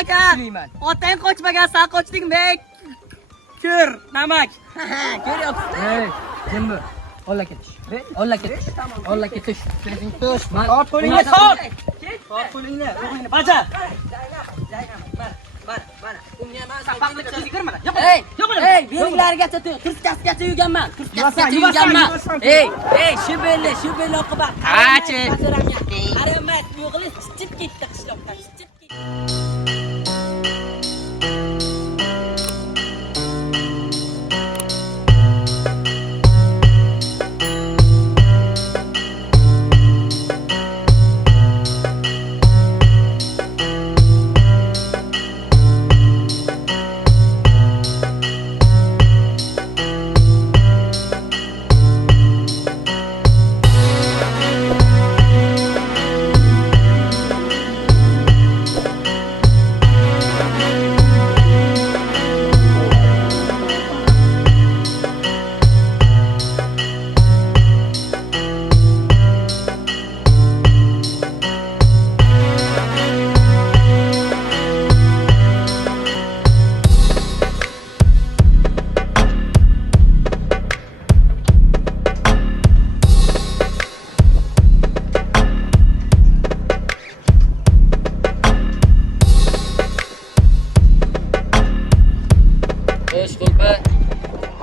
aka. Otang qochmagan, sen qochdingmi? Ko'r, namak. Ko'ryapsiz. Hey, kim bu? Olla ketish. Olla ketish. Olla ketish. Tush. Ot qo'lingni sot. Ot qo'lingni, o'g'lingni bajar. Mana. Unga emas, sapaqlik qilib kirmana. Hey, beringlargacha turskasigacha yuganman. Hey, shu belli oqibat. Qachi. Qaramas, o'g'li chichib ketdi qishloqdan, chichib ketdi.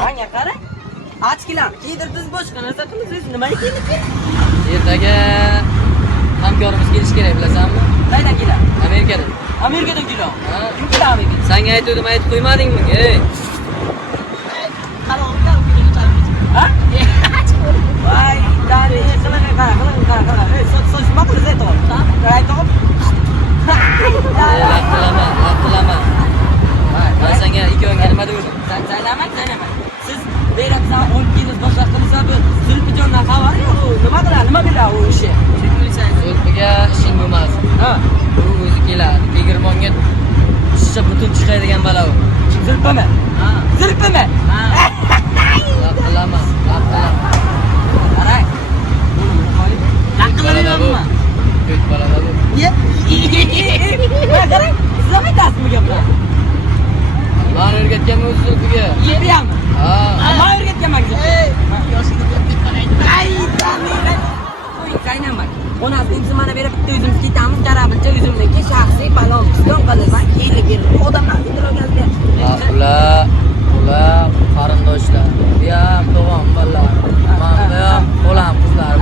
Hanya qara. Achkilam, kiydirdiz boshqa narsa qilasiz. Nimaga kiydik? Ertaga hamkorimiz kelish kerak, bilasanmi? Qayerdan keladi? Amerikadan. Amerikadan keladi. Ha? Kim keladi Amerikadan? Senga aytdim, aytib qo'ymadingmi? Ey. Qarog'imdan ha? Voy, dani, qara. Ey, soch nima qilasiz aytib. Aytib. Aqlama. Ben senga ikkovingga nima dedim? Saylamak. Siz berabsan 10 kilo boshqa qilsa bu Zulfijondan xabar yo'q. Nima biladi u ishi? Zulfiga ishing bo'lmas. Ha. U o'zi keladi. Tegirmonga tushsa butun chiqadigan bala u. Zulfimi? Ha. Zulfimi? Ha. Aqlama. Qarang. Laqillayapmi? Ko'p balalar bu. Voy, qarang. Siz ham aytasizmi gaplar? Ben o'rgatganman o'z Zulfiga. Yepiyapmi? Ha. Men o'rgatganman Zulfiga. Yoshingni deb qaraydi. Ay, tamam. Qo'ying, qaynamak. Onasini mana berib bitta o'zimiz ketamiz, garabilcha o'zimniki shaxsiy balon piston qilaman. Kelib odamlar bitirganlar. Ular qarindoshlar. Bu ham tog'am bolalar. Mana ham qo'lam qizlar.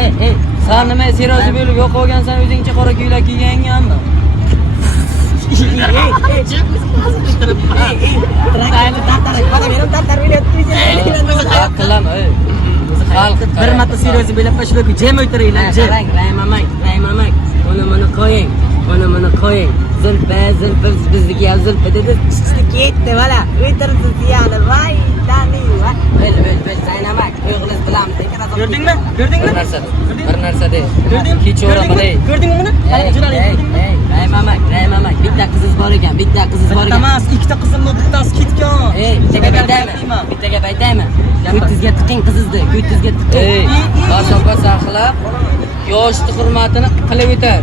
Ey. Sen nima serozi bo'lib yo'q qolgansan, o'zingcha qora ko'ylak kiyganganmi? Aqlam, xalq bir marta seryozni bilib shular jam o'tiringlar. Qarang, raymamak. Buni qo'ying. Zulfi bizniki ham Zulfi dedi. Chiqdi ketdi, mana. O'tirsiz yana. Voy, dani. Bil, saynamak. O'g'liz bilamiz. Ko'rdingmi? Bir narsa de. Ko'rding? Kech o'raman. Ko'rdingmi buni? Raymamak. Bitta qiziz bor ekan. Emas, ikkita qizimni bittasi ketgan. Bittaga aytaymi? Ko'tizga tiqing qizizni. Bashoqa saqlab, yoshni hurmatini qilib o'tar.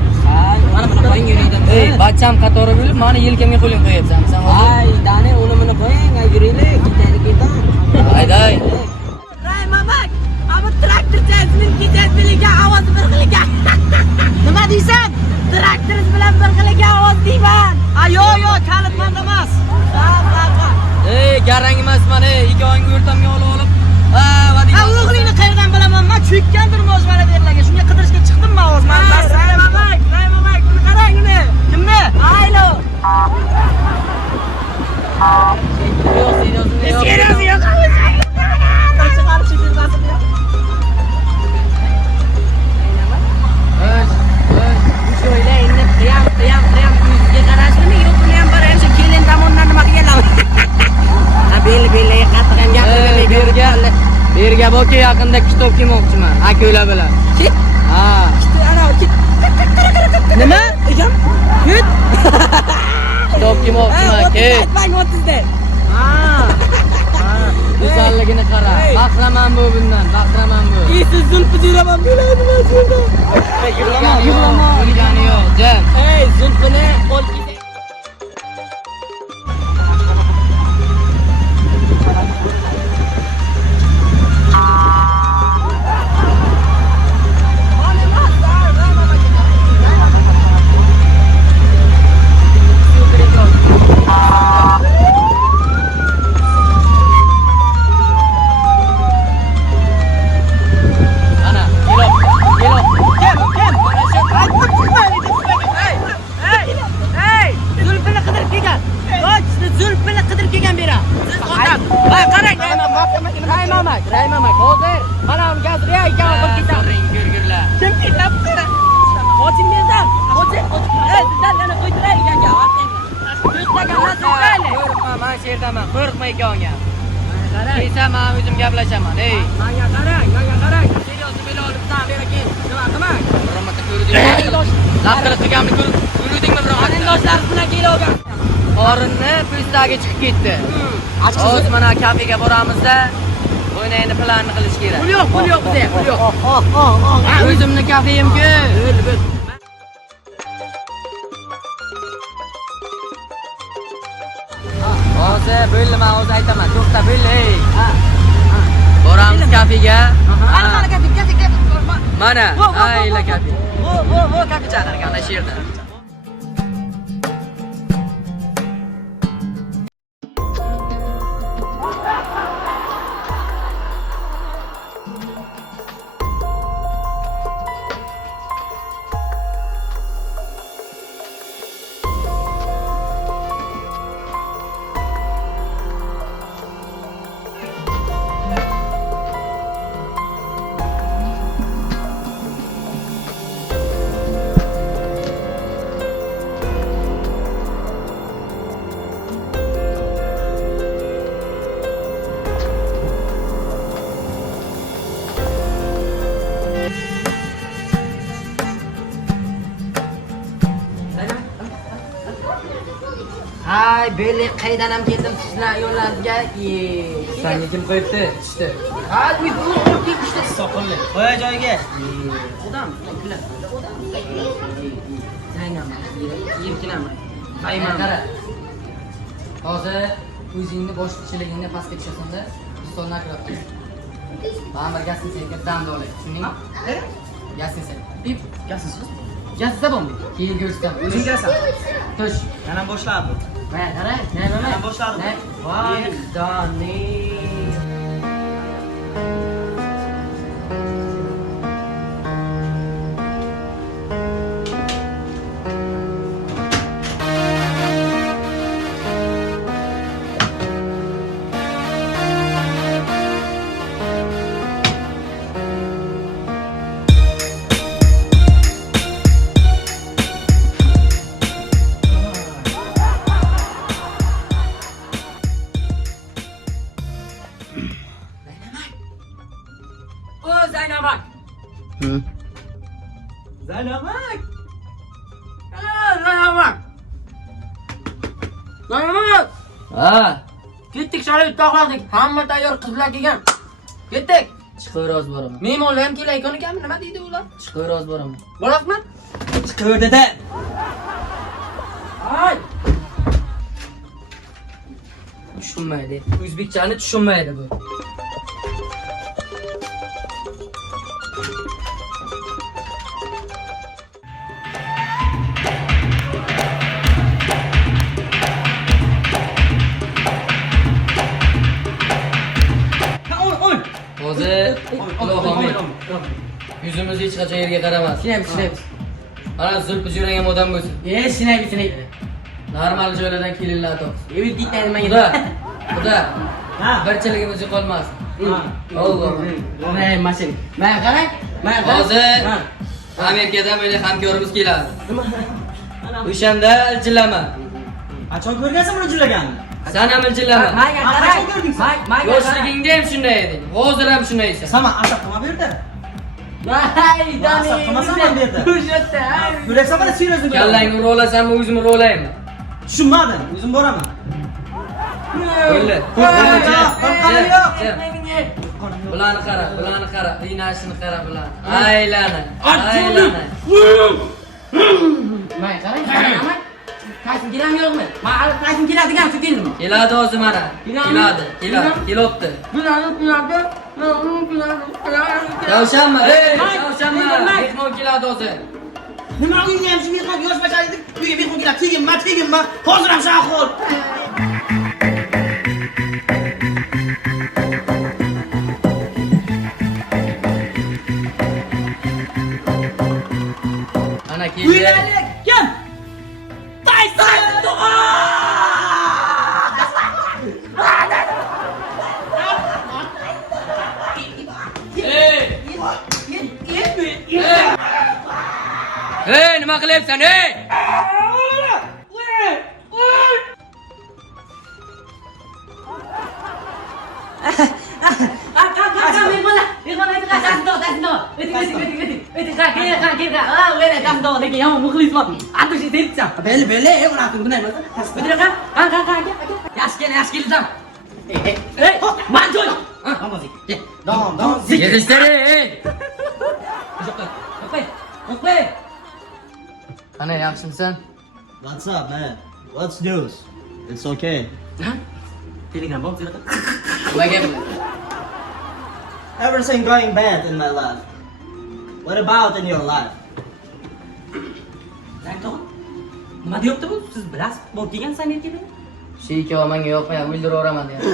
Mana buni qo'ying yuraydan. Bacham qatori bo'lib, meni yelkamga qo'ling qo'yapsan. Sen Ay, dani, uni qo'ying, yuraylik, ketaylik. Hayday. Raymamak, ama traktor chaysining kechasiliga ovoz bir qilgan. Nima deysan? Traktor bilan bir qilgan ovoz deyman. Yo'q, kalit menda emas. Garang emasman, ikkovingni o'rtamga olib. O'g'lingni qayerdan bilaman? Men cho'kkandir mojmala berlarga. Shunga qidirishga chiqdim men hozir. Raymamak, buni qarang uni. Kimni? Aylo. Seryozni yo'q. Chiqarib chiqirmasin yo'q. Sho'ylayni qiyam yuzga qarashdimi? Yo'q, buni ham bir o'sha kelin tomondan nima qilganlar? Bel qattiq ham gapirmaydi. Berga boki yaqinda kitob kiymoqchiman. Ako'lar bilan. Ket. Ha. Ana ket. Nima? Egam? Ket. Kitob kiymoqchiman. Ket. Aytmang 30 da. Go'zalligini qara. Bahraman bu bundan. Siz Zulfi yuraman bo'ladi Yig'lama. O'lgani yo'q. Jam. Zulfini qo'l Rayman mak, hozir. Mana uni gazriya ikkan qilib ketadi. Gurgurlar. Kim ketyapti? Oching mendan. Oching. Sizlar yana qo'ydilar ekanga. Qo'rqma, men sherdaman. Qo'rqma ekonga. Kelsa men o'zim gaplashaman. Ey. Menga qarang. Seryozni bela olibsan, bera kel. Nima qilmang? Biromatda ko'rdingmi? Laqilib turganimni ko'rdingmi biromatda? Qarindoshlar bilan kelgan. Qorinni po'staga chiqib ketdi. Hozir mana kafega boramizda o'ynayni planni qilish kerak. Pul yo'q bizda, pul yo'q. O'zimni kafeyimku. Hozir bo'lma, hozir aytaman. To'xta, bo'ldi. Boramiz kafega. Mana kafe. Mana, ayla kafe. Kafe chaqirgan. Ana shu yerda. Ay, belli qaydan ham keldim sizlar yo'llarga. Senga kim qo'yibdi? Tushdi. Ay, bu o'rib ketishdi. Soqolli. Qo'ya joyiga. Odam, bular. Zaynam, yirkinaman. Qayman. Qara. Hozir o'zingni boshchiligingni pastga tushasan-da, stolni akrab tur. Men bir gazni senga damda olay. Tushundingmi? Gazni sen. Bip, Gazsiz. Gazda bormi? Keyin ko'rsataman. O'zing kelasan. Tush. Yana boshladi. Mana qarang, nima? Yana boshladi. Voy, Doni. Zaynamak. Zaynamak. Zaynamak. Ha, Ketdik, sholat to'xladik. Hamma tayyor, qizlar kelgan. Ketdik. chiqaver hozir boraman. Mehmonlar ham kelayotgan ekanmi? Nima deydi ular? Chiqaver hozir boraman. Borasizmi? Chiqaver dedi. Ay. Tushunmaydi. O'zbekchani tushunmaydi bu. Hozir Allohim. Yuzimiz hech qachon yerga qaramas. Sinaymiz. Mana zulpi jo'ragan odam bo'lsin. Sinaymiz. Normal joylardan kelinlar topsin. Evi deydi Xudo, Xudo, Ha. barchaligimiz yo'qolmas. Alloh. Voy, mashin. Mana qarang. Mana Hozir Amerikadan meni hamkorimiz keladi. O'shanda iljillama. Qachon ko'rgansan buni jillaganni? San ham iljillama. Menga qarang. Menga Yoshligingda ham shunday eding. Hozir ham shundaysan. Sama asab qilma bu yerda. Voy, Dani. Qilmasan bu yerda. O'shatda. Ko'ryapsan mana seriyozni. Kallangni ura olasanmi, o'zimni ura olaymi? Tushunmadim. O'zim boraman. Bo'ldi. Qo'rqqanim yo'q. Bularni qara, o'ynashini qara bularni. Aylana. Aylana. Menga qarang. Qaysin kelam yo'qmi? Men hali qaysin keladigan shu keldimi? Keladi hozir mana. Keladi. Kelibdi. Yovshanma, yovshanma. Mehmon keladi hozir. Nima uyga ham shu mehmon yosh bachalik uyga mehmon keladi. Teginma. Hozir ham shu ahvol. Ana keldi. Kim? Tayson! qilyapsan, ey? Beli, unaqa bunday emas. Yaxshi kelasam. Ey, manjoy. Dom. Yetishtir, ey. O'qay. Qani, yaxshimisan? What's up, man? What's news? It's okay. Telegram bor, Nimaga bu? Everything going bad in my life. What about in your life? Nima deyapti bu? Siz bilasiz, bor kelgan san'atga. Shu ikkovi menga yoqmayapti, o'ldiraveraman deyapti.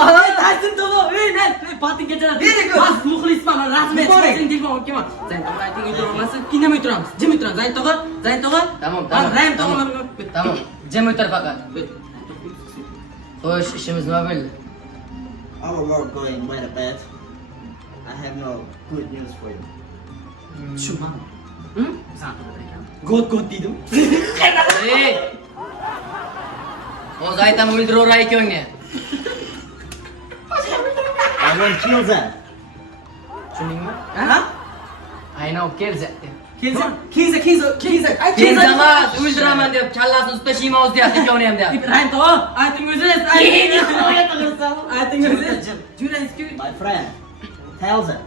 Voy, ta'zim to'g'ri. Ey, men patingachalar. Bas muxlisman, men rasmiy chiqishing telefon olib Zayn tog'a ayting o'tirolmasin. Indamay turamiz. Jim o'tiramiz. Zayn tog'a. Tamam. Raym tog'a. Tamam. Jim o'tir faqat. Xo'sh, ishimiz nima bo'ldi? Our work going very bad. I have no good news for you. Tushunmadim. San ekan. God dedim. Ey! O'zi aytaman o'ldiraverar ikkovingni. I will kill them. Tushundingmi? Ha? Aynan olib kelzatdi. Kelsa. Kelzamas, o'ldiraman deb kallasini usta shiymoz deyapti, ikkovini ham deyapti. Ibrahim tog'a, ayting o'zingiz. Ayting o'zingiz. Juraysiz-ku. My friend, tell them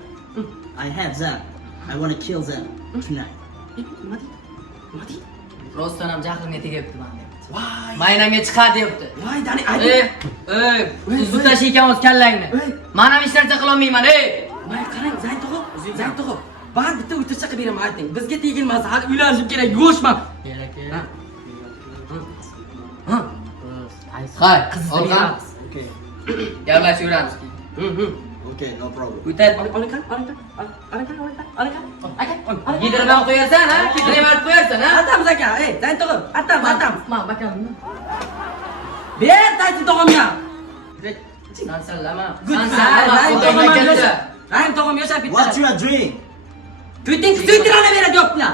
I have them. I want to kill them tonight. Nima deydi? Rostdan ham jahlimga tegyapti men deyapti. Voy. Maynamga chiqar deyapti. Voy, Dani, Ey, siz tutashiykanmiz kallangni. Men ham hech narsa qila olmayman, ey. Voy, qarang, Zayn tog'a. Ba'zi bitta o'tirsa qilib beraman, ayting. Bizga tegilmasa, hali uylanishim kerak, go'shman. Kerak. Ha. Hay, Qizni olgan. beramiz. Okay. Gaplashib yuramiz. Okay, no problem. O'tar. Olakan. Yedirib qo'yarsan, ha? Yedirib olib qo'yarsan, ha? Atamiz aka, ey, Zayn tog'a, atamiz. Ma, bakalım. Ber, Zayn tog'amga. Sansallama. Zayn tog'am yashab bitta. What you are doing? Putin suytirana beradi yopdilar.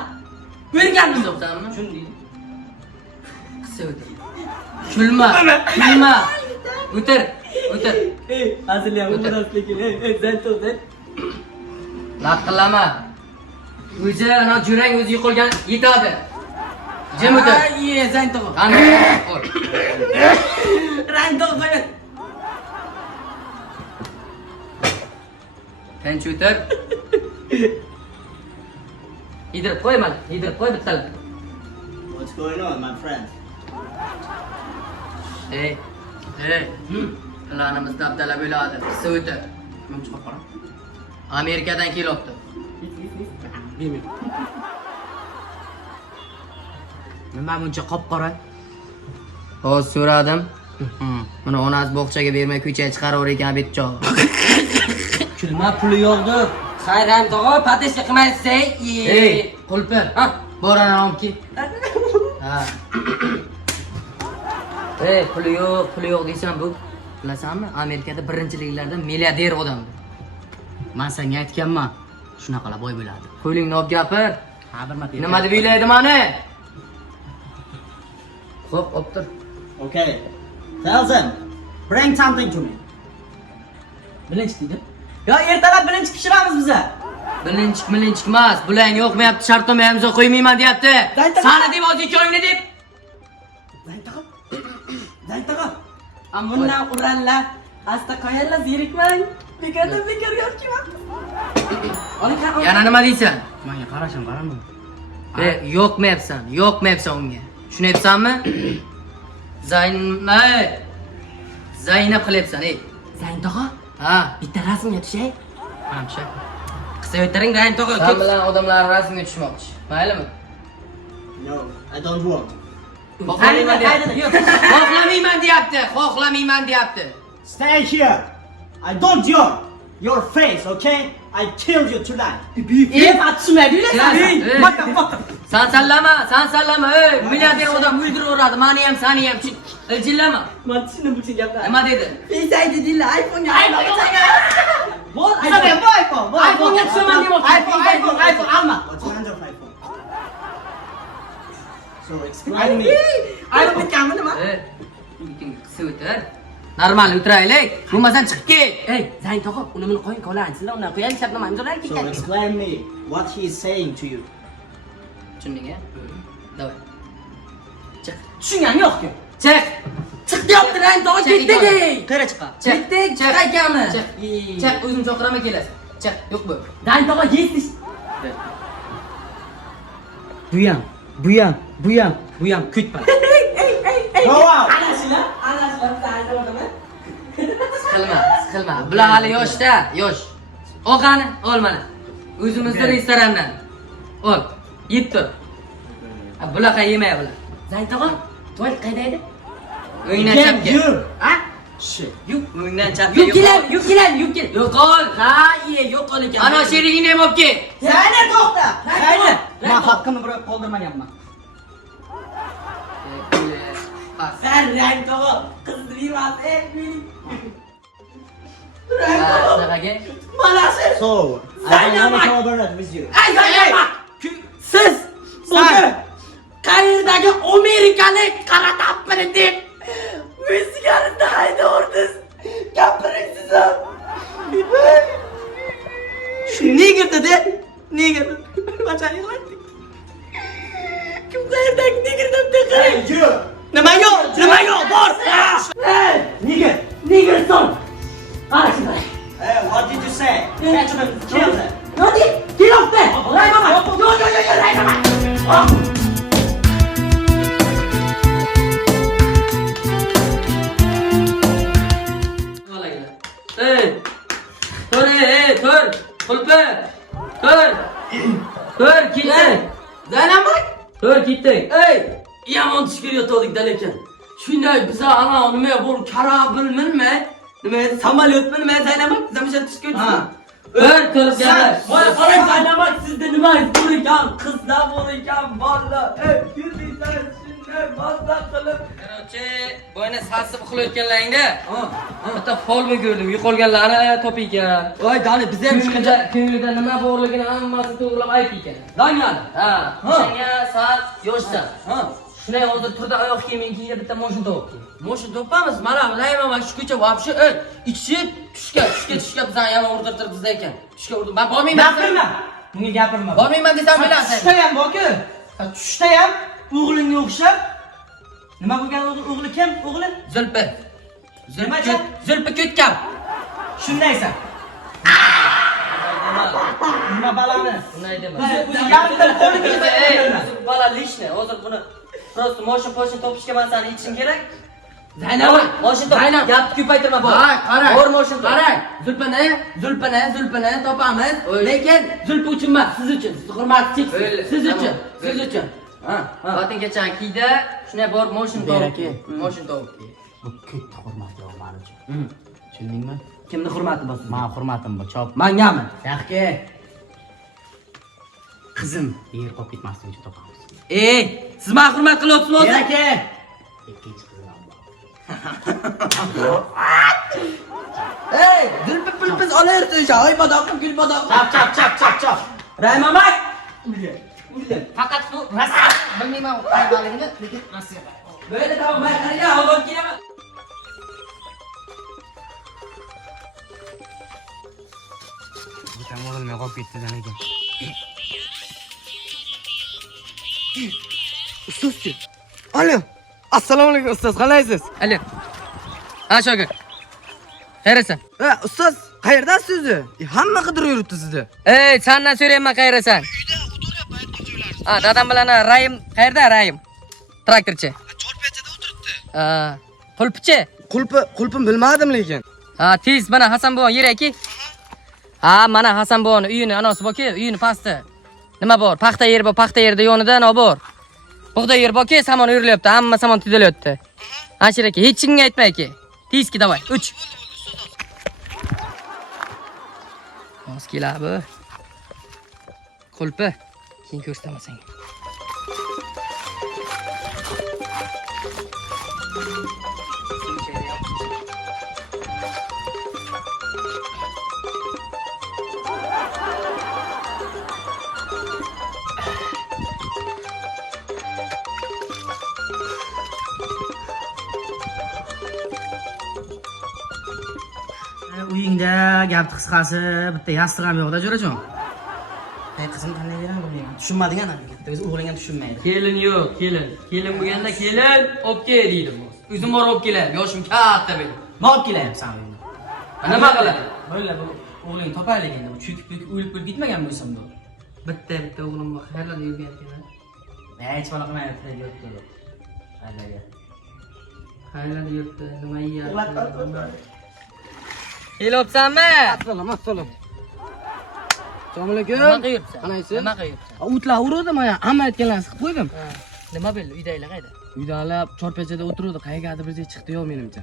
O'rgandim. To'xtami? Shunday. Qissa o'tir. Kulma. O'tir. Ey, hazilya o'tirasizlik. Ey, Zayn tog'a. Laqillama. O'zi ana jurang o'zi yiqilgan yetadi. Jim o'tir. Ay, Zayn tog'a. Qani? Zayn tog'a. Tinch o'tir. Yedirib qo'y mana. Yedirib qo'y bittalar. What's going on, my friend? Ey. Planimiz dabdala bo'ladi. Qissa o'tir. Men chiqib qoram. Amerikadan kelyapti. Bilmayman. Nima buncha qop-qora? Hozir so'radim. Mana onasi bog'chaga bermay ko'chaga chiqarib ekan betchoq. Kulma puli yo'qdir. Xayram tog'a, pateshga qilmaysiz, Ey, qulpir. Ha, Bor ana olib kel. Ha. Ey, puli yo'q deysan bu. Bilasanmi? Amerikada birinchiliklarda milliarder odam. men senga aytganman. Shunaqalar boy bo'ladi. Qo'lingni olib gapir. Ha, bir marta. Nima deb o'ylaydi mani? Xo'p, o'ptir. Okay. Tell them. Bring something to me. Bilinch deydi. Yo, ertalab bilinch pishiramiz biza. Bilinchik emas, bulang yo'qmayapti, shartnoma imzo qo'ymayman deyapti. Sani deb o'zi ikkovingni deb. Zayn tog'a. Bundan urranlar. Asta qo'yinglar, zerikmang. Bekordan bekorga olib kelmoqchi. Olakan. Yana nima deysan? Menga qarashim, qarama. Yo'qmayapsan unga. Tushunyapsanmi? Zaynab qilyapsan, ey. Zayn tog'a, Ha, bitta rasmga tushay. hamsha. Qisa o'tiring, Zayn tog'a. Sen bilan odamlar rasmga tushmoqchi. Maylimi? No, I don't want. Xohlamayman deyapti. Stay here. I don't want your face, okay? I kill you tonight. Sansallama, ey, milliarder odam o'ldiraveradi. Meni ham, seni ham iljillama. Men tushundim bu gaplarni. Nima dedi? Esaydi deylar, iPhone'ga. Bol, iPhone iPhone'ga tushaman demoqchi. iPhone, alma. What's your hand of iPhone? So explain me. Ayol bitganmi nima? Qisi o'tir. Normal o'tiraylik. Bo'lmasam chiqib ket. Ey, Zayn tog'a, uni buni qo'ying, qo'ying. Sizlar uni qo'ying, shartnoma imzolang So ketgan. explain me what he is saying to you. Tushunding-a? Davay. Chiq. Tushunganing yo'q-ku. Chiq. Chiq deyapti, Zayn tog'a ketdik. Qayerga chiqqan? Ketdik, chiqaykanmiz. Chiq. Chiq, o'zim chaqiraman kelasiz. Chiq, yo'q bu. Zayn tog'a yesish. Bu ham kutma. Go out. Anasizlar, Zayn tog'ami? Siqilma. Bular hali yoshda, yosh. Ovqani, ol mana. O'zimizning restorandan. Ol. Yeb tur. Bunaqa yemay bular. Zayn tog'a, to'y qayda edi? O'yindan chapga. Ha? Shit. Yuk, o'yindan chapga. Yo'q kelar, yo'q kelar, yo'q kelar. Yo'q ol. Ha, yo'q qol ekan. Ana sherigini ham olib kel. Zaynab to'xta. Zaynab. Men haqqimni birov qoldirmaganman. Sen Zayn tog'a, qizni yeymas, mening. Shunaqaga. Bolasi. So, I don't want to collaborate with you. Ay, siz buni qayerdagi amerikalik qaratapmini deb o'zgarini haydordingiz. Gapiring siz ham. Shu negerda-da, neger. Qachon yig'laydik? Kim qayerdagi negerdan qarang. Nima yo'q, bor. Ey, neger son. Qara shunday. Hey, what did you say? Kill them. Hadi, gel off there. Ray mama. Yo, Ray mama. Ey! Tur! Qulpi! Tur, ketdik. Zaynab bak. Tur, ketdik. Ey, yomon tush ko'rayotgandik lekin. Shunday biza ana nima bu karabilmi? Nima edi? Samolyotmi nima Zaynab bak? Zamishar tush ko'rdingmi? Tur, gapir. Qarang Zaynab bak, sizda nima bor ekan? Qizlar bor ekan, bolalar. Ey, ko'rdinglar shunday mazza qilib. Qarochi, bo'yna sasib uxlayotganlaringda. Bitta folbi ko'rdim, yo'qolganlarni topiygan. Voy, Dani, biz ham shuncha ko'nglida nima borligini hammasini to'g'rilab aytgan. Danglar. Ha, o'shanga sal yoshsan. Ha. Shunday hozir turda oyoq kiyiming kiyga bitta moshin topib kel. Moshin topamiz. Mana Layma shu ko'cha вообще, ichib tushga bizani yana o'rdirtiribmiz ekan. Tushga urdim. Men bormayman. Gapirma. Bunga gapirma. Bormayman desam bilasan. Tushda ham borku. Tushda ham o'g'lingga o'xshab. Nima bo'lgan o'g'li kim? O'g'li? Zulpi. Nimacha? Zulpi ko'tkam. Shundaysan. Nima balani? Unday dema. O'zi gapirib qo'liga Ey, bala lishni. Hozir buni prosta moshin topishga men seni ichishim kerak. Zaynab, Moshin top. Zaynab. Gapni ko'paytirma bor. Ha, qarang. Bor moshin top. Qarang. Zulpini topamiz. Lekin Zulpi uchun emas, siz uchun. Hurmatli, siz uchun. Siz uchun. Ha. Xotin-kecha kiydi, shunday bor moshin topib kel. Moshin topib kel. Bu katta hurmat yo'q men uchun. Tushundingmi? Kimni hurmati bor? Men hurmatim bor. Chop. Mangami? Yaxshi. Qizim yer qolib ketmaslik uchun topamiz. Ey, siz meni hurmat qilyapsizmi o'zi? Aka. Ikkinchi qizim bor. Ey, Zulpi pulpiz olayapsiz. Oy bodoqim, gul bodoqim. Chap. Raymamak. Faqat bu Rossiya bilmayman qayerdaligini, lekin Rossiya. Böyle tamam ben ya hozir kelaman. Bu tam o'g'ilmay qolib ketdidan ekan. Ustozchi. Alo. Assalomu alaykum ustoz, qalaysiz? Alo. Ha, shogird. Qayersan? Ustoz, qayerdasiz o'zi? Hamma qidirib yuribdi sizni. Ey, sendan so'rayman qayersan? Ha, dadam bilan Rayim qayerda Rayim? Traktorchi. Cho'lpiyachada o'tiribdi. Qulpichi? Qulpim bilmadim lekin. Ha, tez mana Hasan buvon yeraki. Ha, mana Hasan buvon uyini anosi borki, uyini pastda. Nima bor? Paxta yer bor, paxta yerda yonida nima bor? Bug'doy yer borki, samon yurilyapti, hamma samon tuzilyapti. Anshir aka, hech kimga aytmayki. Tezki davay, uch. Hozir keladi. Qulpi. Keyin ko'rsataman senga. Uyingda gap qisqasi bitta yastig' ham yo'qda jo'rajon. Qizim qanday beradi bilmayman. Tushunmadigan ham bitta o'zi o'g'ling ham tushunmaydi. Kelin yo'q, kelin. Kelin bo'lganda kelin, "Okey" deydi bu. O'zim borib olib kelaman, yoshim katta benim. Nima olib kelyapsan uyingga? Nima qiladi? Bo'la bu o'g'ling topaylik endi. Bu cho'kib o'lib ketmagan bo'lsam bu. Bitta o'g'lim bor, qayerlarda yurgan. Hech bola qilmayapti, yuribdi. Allaga. Qayerlarda yuribdi, nima yeyapti? Kelyapsanmi? Assalomu alaykum. Assalomu alaykum. Nima qilyapsan? Qanaysiz? Nima qilyapsan? O'tlar urdim, men hamma aytganlarini qilib qo'ydim. Nima bo'ldi? Uydagilar qayda? Uydalar chorpachada o'tiruvdi, qayergadir bir joy chiqdi yo'q menimcha.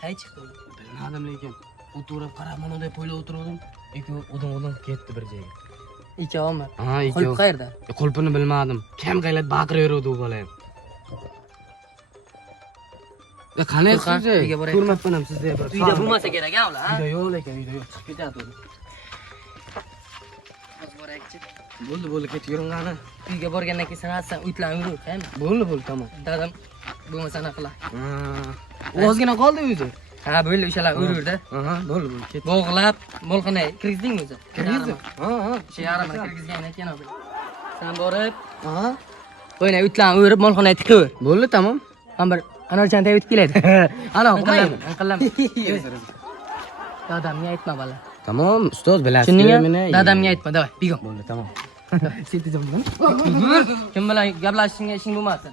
Qay chiqdi u? Bilmadim lekin. O'tirib qarab, mana bunday poyla o'tiruvdim. Odam ketdi bir joyga. Ikkovmi? Ha, Qolib qayerda? Qolpini bilmadim. Kim qaylab baqiraverdi u bola ham. Qanday Uyga siz? boraylik. Ko'rmabman ham sizda bir. Uyda bo'lmasa kerak, ha ular, ha? Uyda yo'q lekin, uyda yo'q. Chiqib ketadi u. Hozir boraylik-chi. Bo'ldi, ketib yuring qani. Uyga borgandan keyin san atsan, uytlarni urib, qaymi? Bo'ldi, tamom. Dadam bo'lmasa anaqa qilar. Ozgina qoldi o'zi. Ha, bo'ldi, o'shalar ururda. Aha, bo'ldi, ketdi. Bog'lab, molxonaga kirgizdingmi o'zi? Kirgizdim. Ha. O'sha yarimini kirgizgan aytgan o'zi. Sen borib, Aha. o'yna uytlarni urib, molxonaga tikaver. Bo'ldi, tamom. Ham bir anorchan tayib o'tib keladi. Ana, Anqillam. Dadamga aytma bola. Tamom, ustoz bilasiz. Tushundingmi? Dadamga aytma, davay, bigom. Bo'ldi, tamom. Kim bilan gaplashishingga ishing bo'lmasin.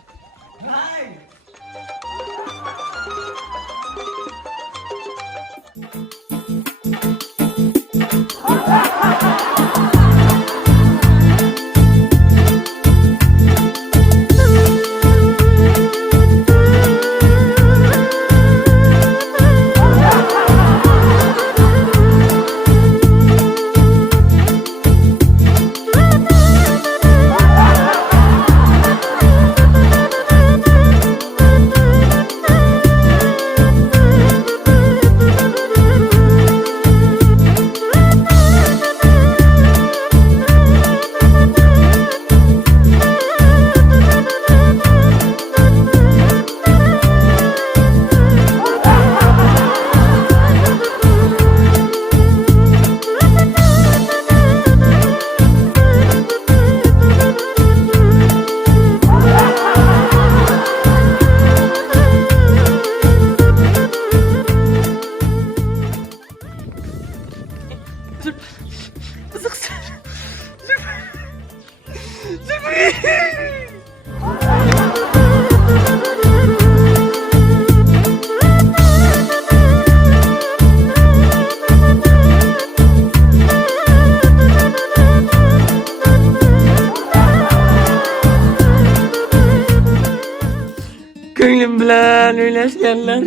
Ko'nglim bilan o'ylashganlar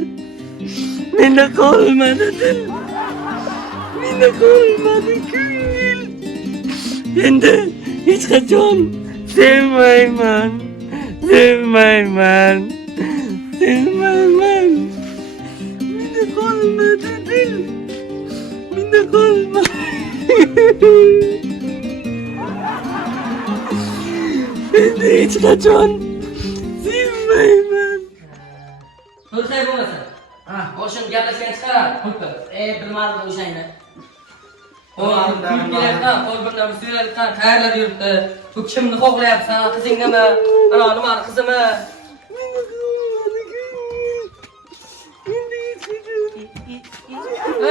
menda qolmadi dil. Menda qolmadi ko'ngil. Endi hech qachon sevmayman. Menda qolmadi dil. Menda qolmadi. Endi hech qachon sevmayman. To'xtay bo'lmasa. Ha, boshim gaplashgan chiqar. Bilmadim o'shayni. Qo'l birdan suyayotgan qayerlarda yuribdi? Bu kimni xohlayapsan? Qizingnimi? Ana nimani qizimi?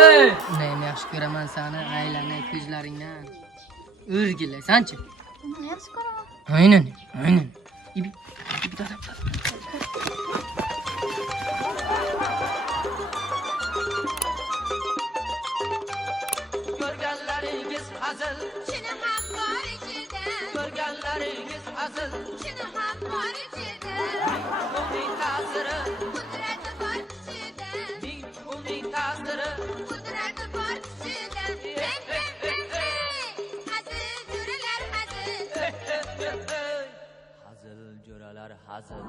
Ey, men yaxshi ko'raman seni, aylanay ko'zlaringdan. O'rgilaysan-chi? Men yaxshi ko'raman. Aynan. Ibi dadam. Ko'rganlaringiz hazil, Shuni ham bor ichida. ko'rganlaringiz hazil, Shuni ham bor ichida. uning ta'siri, Qudrati bor ichida. uning ta'siri. Qudrati bor ichida. Hazil jo'ralar hazil. Hazil jo'ralar hazil.